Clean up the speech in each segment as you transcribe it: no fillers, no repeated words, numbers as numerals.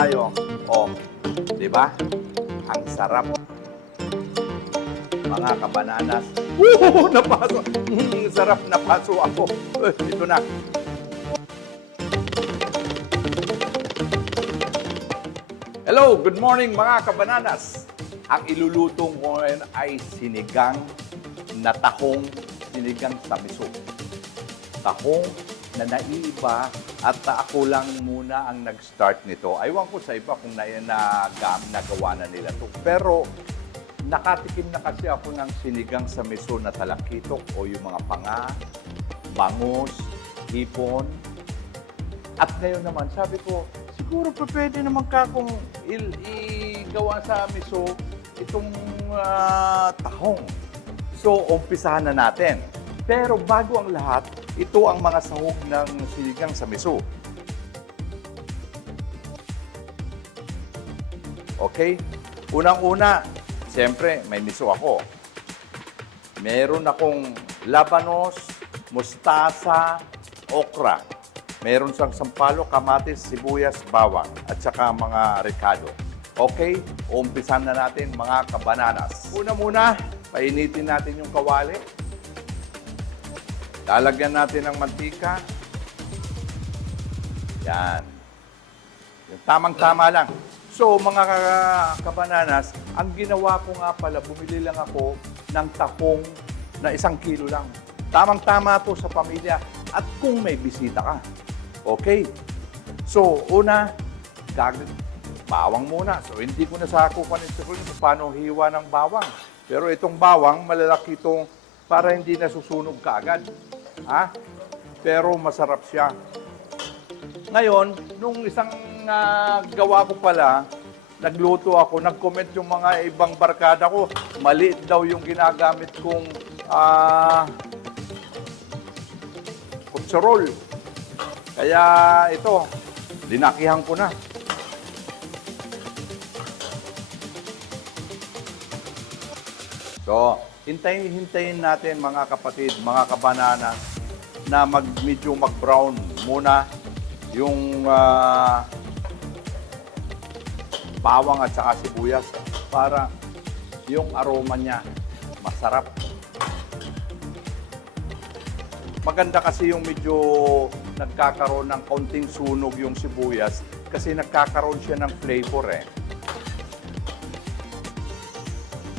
Tayo. Oh, di ba? Ang sarap. Mga kabananas. Woo! Napaso. Sarap, napaso ako. Ito na. Hello, good morning mga kabananas. Ang iluluto ko ngayon ay sinigang na tahong, sinigang sa miso. Tahong na naiiba at ako lang muna ang nag-start nito. Aywan ko sa iba kung nagawa na nila ito. Pero nakatikim na kasi ako ng sinigang sa miso na talakitok o yung mga panga, bangus, hipon. At ngayon naman, sabi ko, siguro pa pwede naman kakong igawa sa miso itong tahong. So, umpisahan na natin. Pero bago ang lahat, ito ang mga sahog ng sinigang sa miso. Okay? Unang-una, siyempre, may miso ako. Meron akong labanos, mustasa, okra. Meron siyang sampalok, kamatis, sibuyas, bawang, at saka mga ricado. Okay? Umpisan na natin mga kabananas. Una muna, painitin natin yung kawali. Lalagyan natin ng mantika. Yan. Yung tamang-tama lang. So, mga kabananas, ang ginawa ko nga pala, bumili lang ako ng tahong na 1 kilo lang. Tamang-tama to sa pamilya at kung may bisita ka. Okay? So, una, bawang muna. So, hindi ko na sakupan ito kung paano hiwa ng bawang. Pero itong bawang, malalaki itong para hindi nasusunog kaagad. Ha? Pero masarap siya. Ngayon, nung isang gawa ko pala, nagluto ako, nag-comment yung mga ibang barkada ko, maliit daw yung ginagamit kong kutsarol. Kaya ito, linakihan ko na. So, hintayin natin mga kapatid, mga kabanana, na medyo mag-brown muna yung bawang at saka sibuyas para yung aroma niya masarap. Maganda kasi yung medyo nagkakaroon ng kaunting sunog yung sibuyas kasi nagkakaroon siya ng flavor eh.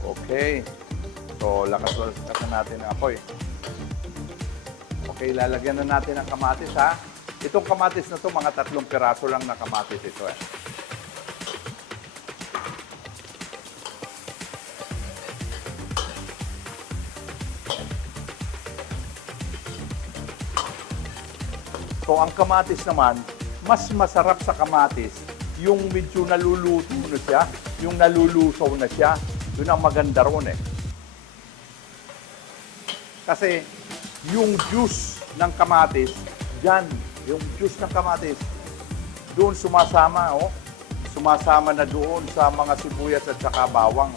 Okay. So, lakas natin ang apoy. Okay, lalagyan na natin ang kamatis ha. Itong kamatis na to, mga 3 piraso lang na kamatis ito eh. So, ang kamatis naman, mas masarap sa kamatis yung medyo naluluto na siya, yung nalulusaw na siya. Yun ang maganda ron eh. Kasi yung juice ng kamatis, dyan, yung juice ng kamatis, doon sumasama, oh. Sumasama na doon sa mga sibuyas at saka bawang.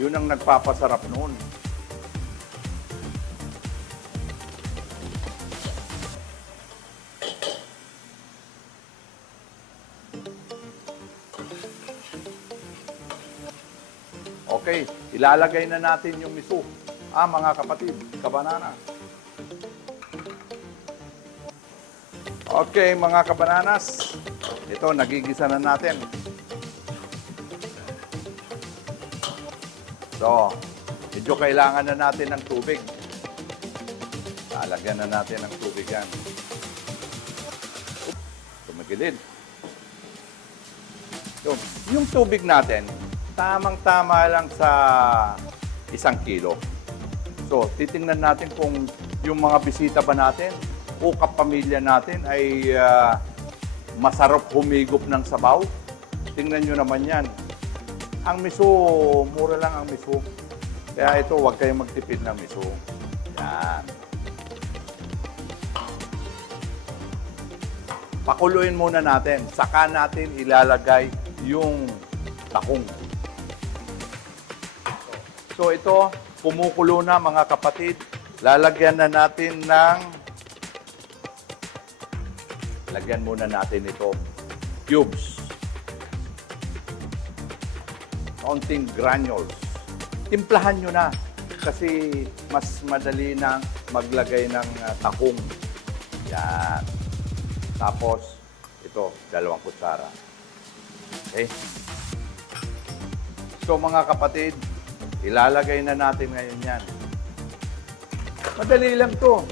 Yun ang nagpapasarap noon. Okay, ilalagay na natin yung miso. Mga kapatid, kabanana. Okay, mga kabananas. Ito, nagigisa na natin. So, medyo kailangan na natin ng tubig. Lalagyan na natin ng tubig yan. Tumagilid. So, yung tubig natin, tamang-tama lang sa 1 kilo. So, titingnan natin kung yung mga bisita ba natin o kapamilya natin ay masarap humigop ng sabaw. Tingnan nyo naman yan. Ang miso, mura lang ang miso. Kaya ito, huwag kayong magtipid ng miso. Yan. Pakuluin muna natin. Saka natin ilalagay yung tahong. So ito, kumukulo na mga kapatid. Lalagyan na natin ng lagyan muna natin ito, cubes. kaunting granules. Timplahan nyo na kasi mas madali na maglagay ng tahong. Yan. Tapos, ito, 2 kutsara. Okay? So mga kapatid, ilalagay na natin ngayon yan. Madali lang to.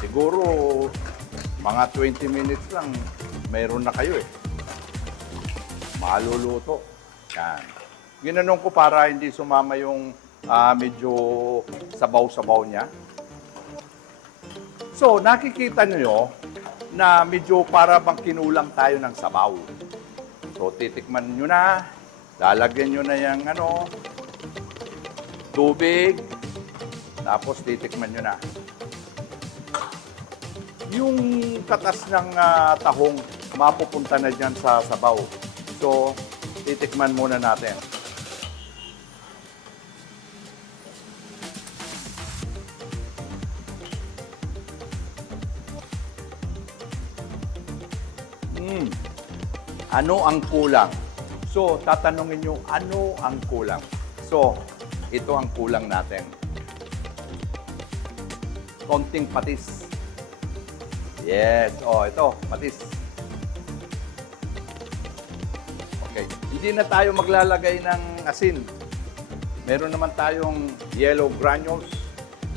Siguro, mga 20 minutes lang, mayroon na kayo eh. Maluluto. Yan. Ginanong ko para hindi sumama yung medyo sabaw-sabaw niya. So, nakikita nyo na medyo para bang kinulang tayo ng sabaw. So, titikman nyo na. Lalagyan nyo na yung tubig. Tapos, titikman nyo na. Yung katas ng tahong, mapupunta na dyan sa sabaw. So, titikman muna natin. Ano ang kulang? So, tatanungin nyo, ano ang kulang? So, ito ang kulang natin. Konting patis. Yes. Oh, ito, patis. Okay. Hindi na tayo maglalagay ng asin. Meron naman tayong yellow granules.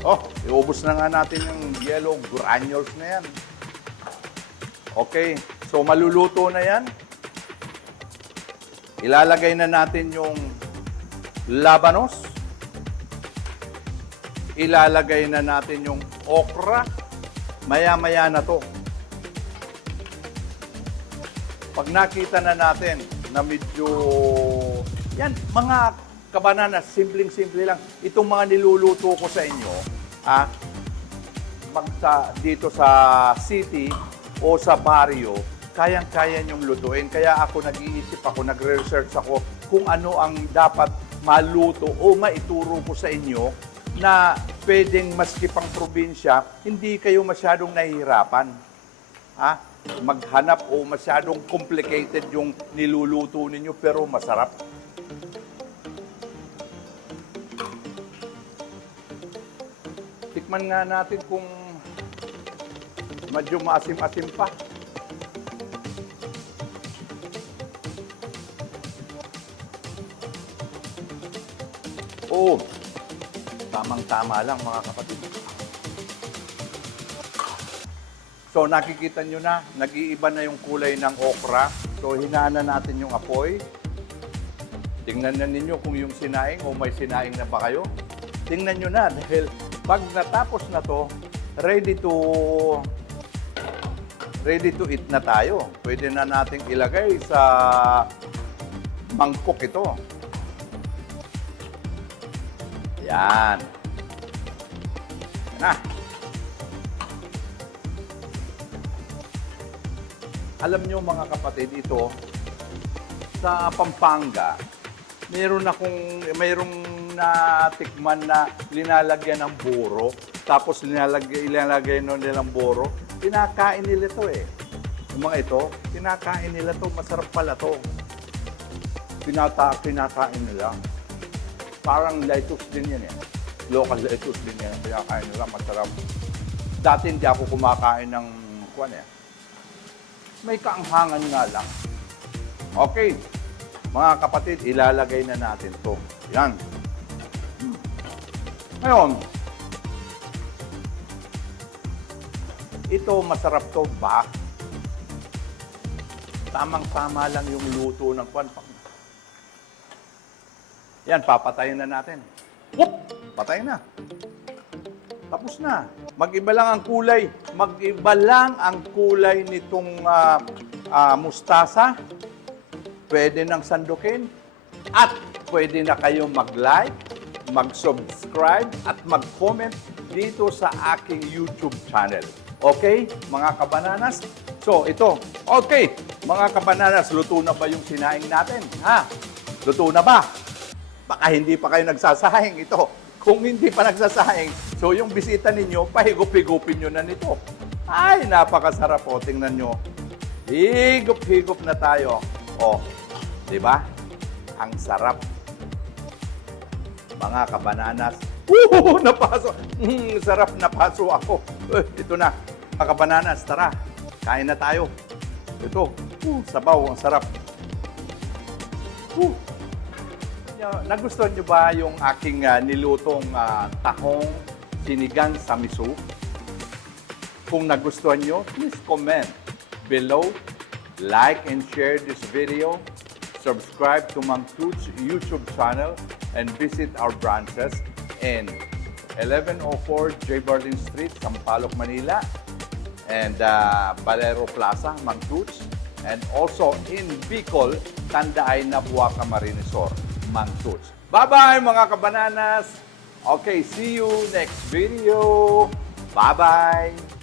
Oh, iubos na nga natin yung yellow granules na yan. Okay. So, maluluto na yan. Ilalagay na natin yung labanos. Ilalagay na natin yung okra. Maya-maya na to. Pag nakita na natin na medyo... Yan, mga kabanana, simpleng-simple lang. Itong mga niluluto ko sa inyo, dito sa city o sa barrio, kayang-kaya niyong lutuin. Kaya ako nagre-research ako kung ano ang dapat maluto o maituro ko sa inyo na pwedeng maski pang probinsya, hindi kayo masyadong nahihirapan. Maghanap o masyadong complicated yung niluluto ninyo pero masarap. Tikman nga natin kung medyo maasim-asim pa. Oh, tamang-tama lang mga kapatid. So nakikita nyo na, nag-iiba na yung kulay ng okra. So hinaan na natin yung apoy. Tingnan na ninyo kung yung sinaing o may sinaing na ba kayo. Tingnan nyo na dahil pag natapos na to, ready to eat na tayo. Pwede na nating ilagay sa mangkok ito. Yan. Yan na. Alam nyo mga kapatid, ito sa Pampanga, mayroong natikman na linalagyan ng buro, tapos linalagay nilang buro. Kinakain nila ito eh. Yung mga ito, kinakain nila ito. Masarap pala ito. Kinakain nila. Parang lettuce din yan eh. Local lettuce din yan. Kinakain nila, masarap. Dati hindi ako kumakain ng may kaanghangan nga lang. Okay. Mga kapatid, ilalagay na natin to. Yan. Ngayon, ito masarap to ba? Tamang-tama lang yung luto ng Yan, papatayin na natin. Whoop! Patay na. Tapos na. Mag-iba lang ang kulay. Mag-iba lang ang kulay nitong mustasa. Pwede nang sandukin. At pwede na kayo mag-like, mag-subscribe, at mag-comment dito sa aking YouTube channel. Okay, mga kabananas? So, ito. Okay, mga kabananas, luto na ba yung sinaing natin? Luto na ba? Baka hindi pa kayo nagsasahing ito. Kung hindi pa nagsasahing, so yung bisita ninyo, pahigup-higupin nyo na nito. Ay, napakasarap po. Tingnan nyo. Higup-higup na tayo. O, di ba? Ang sarap. Mga kabananas. Napaso. Sarap, napaso ako. Ito na. Mga kabananas, tara. Kain na tayo. Ito. Sabaw, ang sarap. Nagustuhan nyo ba yung aking nilutong tahong sinigang sa miso? Kung nagustuhan nyo, please comment below. Like and share this video. Subscribe to Mang Toots YouTube channel and visit our branches in 1104 J. Barding Street, Sampaloc, Manila, and Valero Plaza, Mang Toots, and also in Bicol, Tandaay, Nabuaca, Marinesor, Mang Toots. Bye-bye mga kabananas! Okay, see you next video! Bye-bye!